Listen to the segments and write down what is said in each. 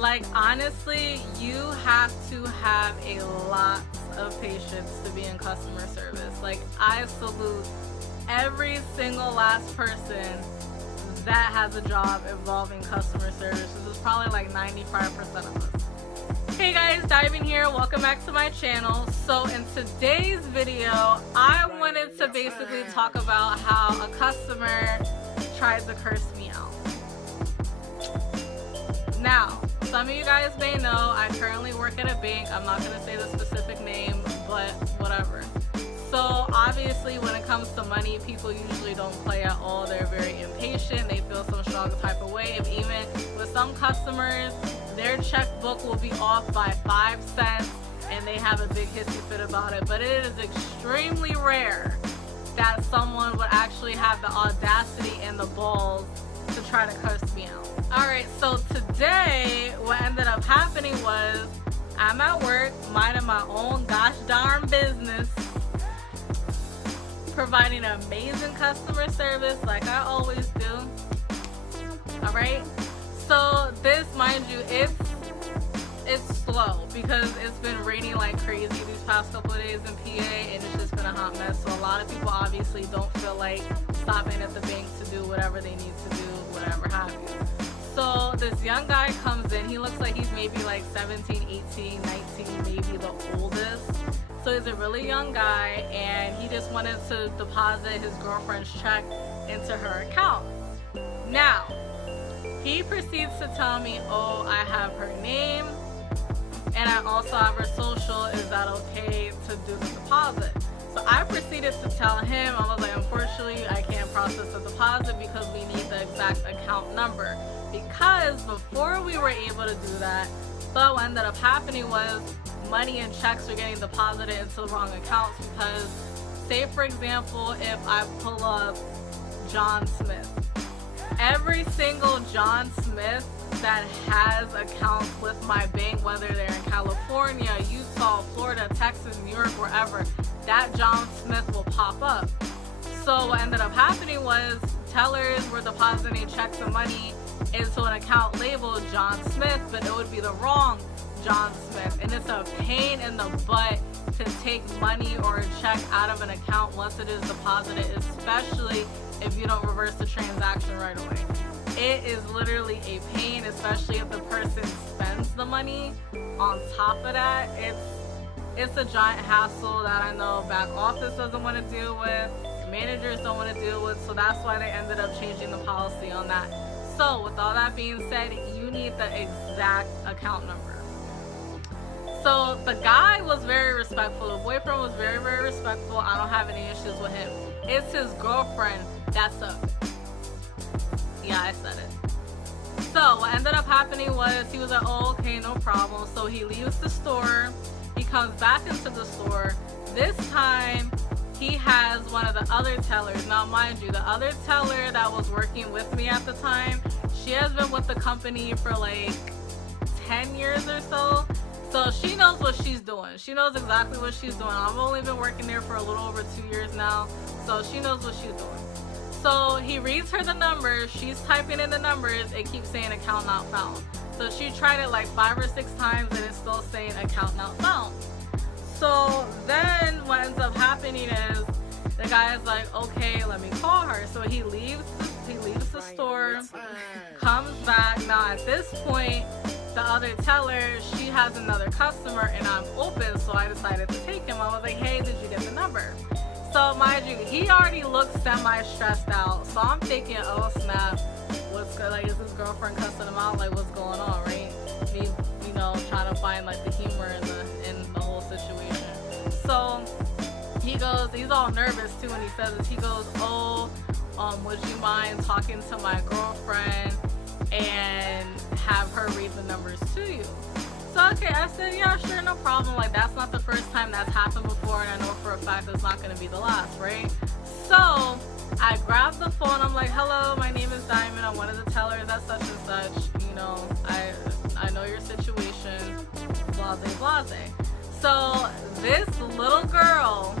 Like, honestly, you have to have a lot of patience to be in customer service. Like, I salute every single last person that has a job involving customer service. This is probably like 95% of us. Hey guys, Diamond here. Welcome back to my channel. So in today's video, I wanted to basically talk about how a customer tried to curse me out. Now, some of you guys may know I currently work at a bank. I'm not going to say the specific name, but whatever. So obviously when it comes to money, people usually don't play at all. They're very impatient. They feel some strong type of way. If even with some customers, their checkbook will be off by 5 cents and they have a big hissy fit about it. But it is extremely rare that someone would actually have the audacity and the balls to try to curse me out. Alright, so today what ended up happening was I'm at work minding my own gosh darn business, providing amazing customer service like I always do. Alright, so this, mind you, it's slow because it's been raining like crazy these past couple of days in PA and it's just been a hot mess. So a lot of people obviously don't feel like stopping at the bank to do whatever they need to do, whatever have you. So this young guy comes in. He looks like he's maybe like 17, 18, 19, maybe the oldest. So he's a really young guy and he just wanted to deposit his girlfriend's check into her account. Now, he proceeds to tell me, oh, I have her name and I also have her social. Is that okay to do the deposit? So I proceeded to tell him, I was like, unfortunately, I can't process the deposit because we need the exact account number. Because before we were able to do that, so what ended up happening was money and checks were getting deposited into the wrong accounts. Because, say for example, if I pull up John Smith, every single John Smith that has accounts with my bank, whether they're in California, Utah, Florida, Texas, New York, wherever, that John Smith will pop up. So what ended up happening was tellers were depositing checks and money into an account labeled John Smith, but it would be the wrong John Smith. And it's a pain in the butt to take money or a check out of an account once it is deposited, especially if you don't reverse the transaction right away. It is literally a pain, especially if the person spends the money. On top of that, it's a giant hassle that I know back office doesn't want to deal with, managers don't want to deal with, so that's why they ended up changing the policy on that. So with all that being said, you need the exact account number. So the guy was very respectful, the boyfriend was very, very respectful. I don't have any issues with him. It's his girlfriend that's up. Yeah, I said it. So what ended up happening was he was like, oh, okay, no problem. So he leaves the store. He comes back into the store. This time he has one of the other tellers. Now mind you, the other teller that was working with me at the time, she has been with the company for like 10 years or so. So she knows what she's doing. She knows exactly what she's doing. I've only been working there for a little over 2 years now. So she knows what she's doing. So he reads her the numbers. She's typing in the numbers. It keeps saying account not found. So she tried it like 5 or 6 times and it's still saying account not found. So then what ends up happening is the guy is like, okay, let me call her. So he leaves the store, comes back. Now at this point, the other teller, she has another customer and I'm open, so I decided to take him. I was like, hey, did you get the number? So mind you, he already looked semi-stressed out. So I'm thinking, oh snap, what's good? Like, is his girlfriend cussing him out? Like, what's going on, right? Me, you know, trying to find like the humor in the whole situation. So he goes, he's all nervous too when he says this. He goes, oh, would you mind talking to my girlfriend and have her read the numbers to you? So okay, I said, yeah, sure, no problem. Like, that's not the first time that's happened before, and I know for a fact it's not going to be the last, right? So I grabbed the phone. I'm like, hello, my name is Diamond. I'm one of the tellers at such and such. You know, I know your situation, blase, blase. So this little girl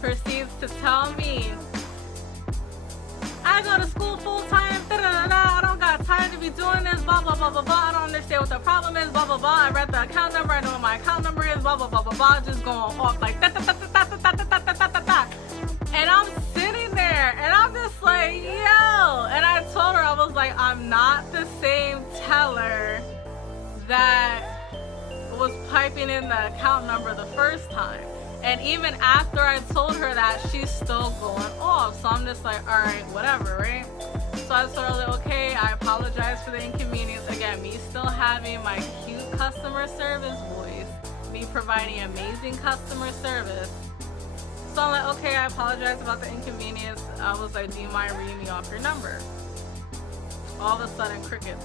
proceeds to tell me, I I go to school full time, I don't got time to be doing this, blah, blah, blah, blah, blah. I don't understand what the problem is, blah, blah, blah. I read the account number, I know what my account number is, blah, blah, blah, blah, blah. Just going off like da, da, da, da, da, da, da, da, da, da. And I'm sitting there and I'm just like, yo. And I told her, I was like, I'm not the same teller that was piping in the account number the first time. And even after I told her that, she's still going off. So I'm just like, all right, whatever, right? So I told her, like, okay, I apologize for the inconvenience. Again, me still having my cute customer service voice, me providing amazing customer service. So I'm like, okay, I apologize about the inconvenience. I was like, do you mind reading me off your number? All of a sudden, crickets.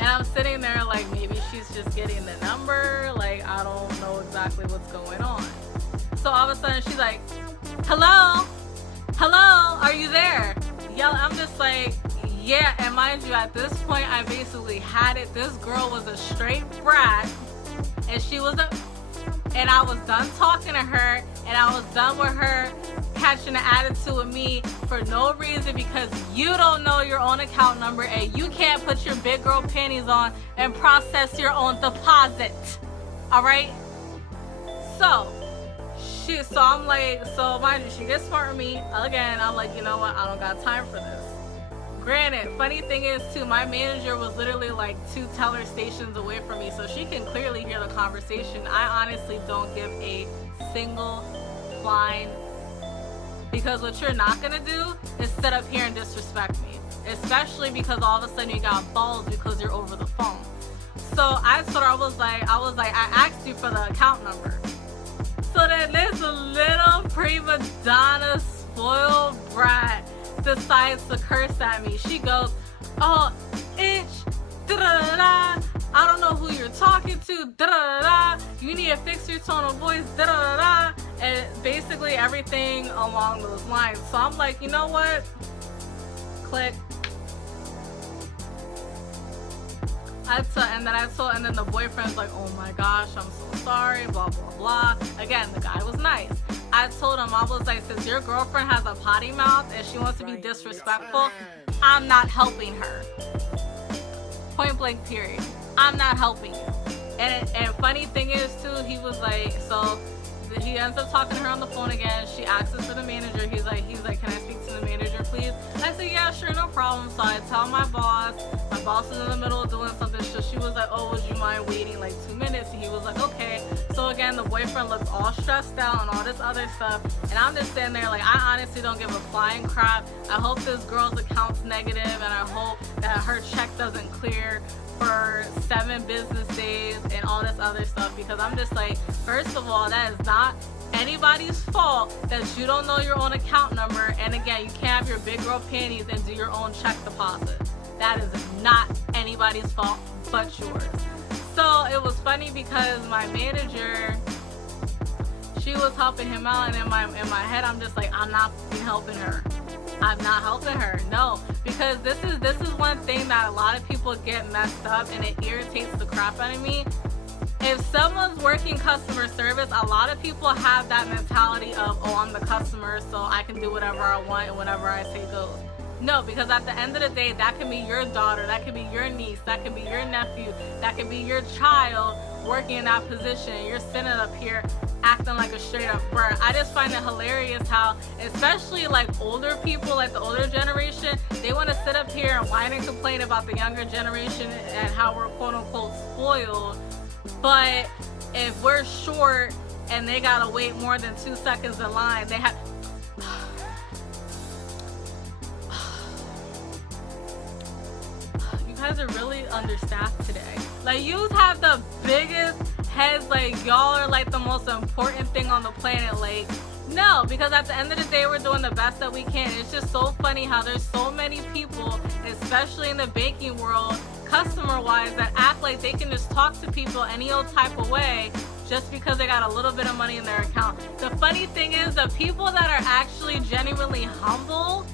And I'm sitting there like, maybe she's just getting the number. Like, I don't know exactly what's going on. So all of a sudden, she's like, hello? Hello? Are you there? I'm just like, yeah. And mind you, at this point, I basically had it. This girl was a straight brat. And she was and I was done talking to her. And I was done with her catching an attitude with me for no reason, because you don't know your own account number and you can't put your big girl panties on and process your own deposit. All right? So I'm like, so mind you, she gets smart with me. Again, I'm like, you know what? I don't got time for this. Granted, funny thing is too, my manager was literally like 2 teller stations away from me, so she can clearly hear the conversation. I honestly don't give a single flying, because what you're not gonna do is sit up here and disrespect me, especially because all of a sudden you got balls because you're over the phone. So I told her, I was like, I asked you for the account number. So then this little prima donna spoiled brat decides to curse at me. She goes, oh, itch, da-da-da-da. I don't know who you're talking to, da-da-da-da. You need to fix your tone of voice, da-da-da-da. And basically everything along those lines. So I'm like, you know what? Click. And then the boyfriend's like, oh my gosh, I'm so sorry, blah, blah, blah. Again, the guy was nice. I told him, I was like, since your girlfriend has a potty mouth and she wants to be disrespectful, I'm not helping her. Point blank, period. I'm not helping you. And funny thing is too, he was like, so he ends up talking to her on the phone again. She asks for the manager. He's like, can I speak to the manager, please? I said, yeah, sure, no problem. So I tell my boss is in the middle of doing something. So she was like, oh, would you mind waiting like 2 minutes? And he was like, okay. So again, the boyfriend looks all stressed out and all this other stuff. And I'm just sitting there like, I honestly don't give a flying crap. I hope this girl's account's negative, and I hope that her check doesn't clear for 7 business days and all this other stuff, because I'm just like, first of all, that is not anybody's fault that you don't know your own account number, and again, you can't have your big girl panties and do your own check deposit. That is not anybody's fault but yours. So it was funny because my manager, she was helping him out, and in my head I'm just like, I'm not helping her. I'm not helping her. No, because this is one thing that a lot of people get messed up, and it irritates the crap out of me. If someone's working customer service, a lot of people have that mentality of, oh, I'm the customer, so I can do whatever I want and whatever I say goes. No, because at the end of the day, that can be your daughter, that can be your niece, that can be your nephew, that can be your child working in that position. You're sitting up here acting like a straight up brat. I just find it hilarious how, especially like older people, like the older generation, they want to sit up here and whine and complain about the younger generation and how we're quote unquote spoiled. But if we're short and they gotta wait more than 2 seconds in line, they have. You guys are really understaffed today. Like, you have the biggest heads, like y'all are like the most important thing on the planet. Like, no, because at the end of the day, we're doing the best that we can. It's just so funny how there's so many people, especially in the banking world, customer wise, that act like they can just talk to people any old type of way just because they got a little bit of money in their account. The funny thing is, the people that are actually genuinely humble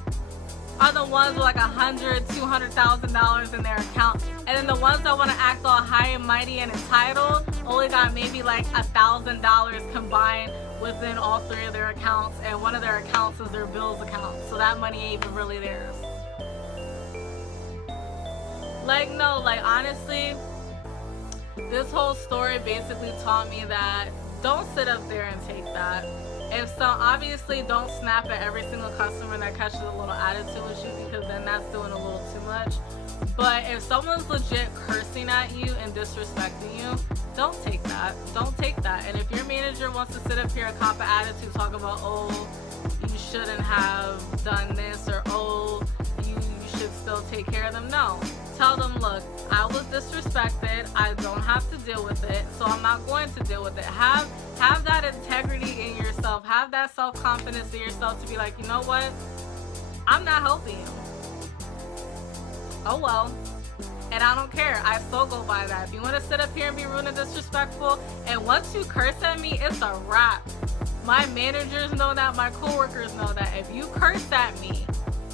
are the ones with like $100,000, $200,000 in their account. And then the ones that want to act all high and mighty and entitled only got maybe like $1,000 combined within all three of their accounts, and one of their accounts is their bills account, so that money ain't even really theirs. Like, no, like, honestly, this whole story basically taught me that don't sit up there and take that. If so, obviously don't snap at every single customer that catches a little attitude with you, because then that's doing a little too much. But if someone's legit cursing at you and disrespecting you, don't take that. Don't take that. And if your manager wants to sit up here and cop an attitude, talk about, oh, you shouldn't have done this, or oh, you should still take care of them. No. Tell them, look, I was disrespected. I don't have to deal with it, so I'm not going to deal with it. Have that integrity in yourself. Have that self-confidence in yourself to be like, you know what? I'm not helping you. Oh well. And I don't care. I still go by that. If you want to sit up here and be rude and disrespectful, and once you curse at me, it's a wrap. My managers know that. My coworkers know that. If you curse at me,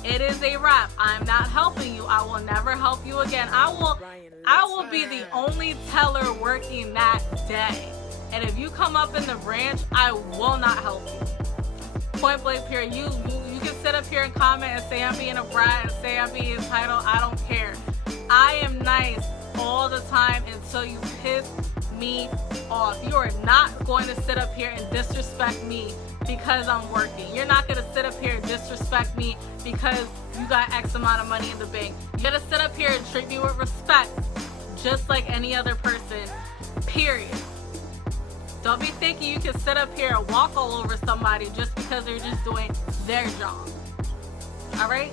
it is a wrap. I'm not helping you. I will never help you again. I will be the only teller working that day. And if you come up in the branch, I will not help you. Point blank period. You can sit up here and comment and say I'm being a brat and say I'm being entitled. I don't care. I am nice all the time until you piss me off. You are not going to sit up here and disrespect me because I'm working. You're not going to sit up here and disrespect me because you got X amount of money in the bank. You got to sit up here and treat me with respect, just like any other person, period. Don't be thinking you can sit up here and walk all over somebody just because they're just doing their job. Alright?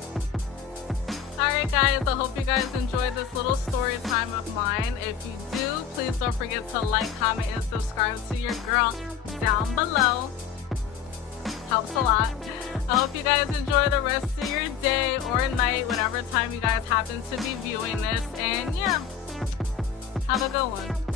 Alright guys, I hope you guys enjoyed this little story time of mine. If you do, please don't forget to like, comment, and subscribe to your girl down below. Helps a lot. I hope you guys enjoy the rest of your day or night, whatever time you guys happen to be viewing this. And yeah, have a good one.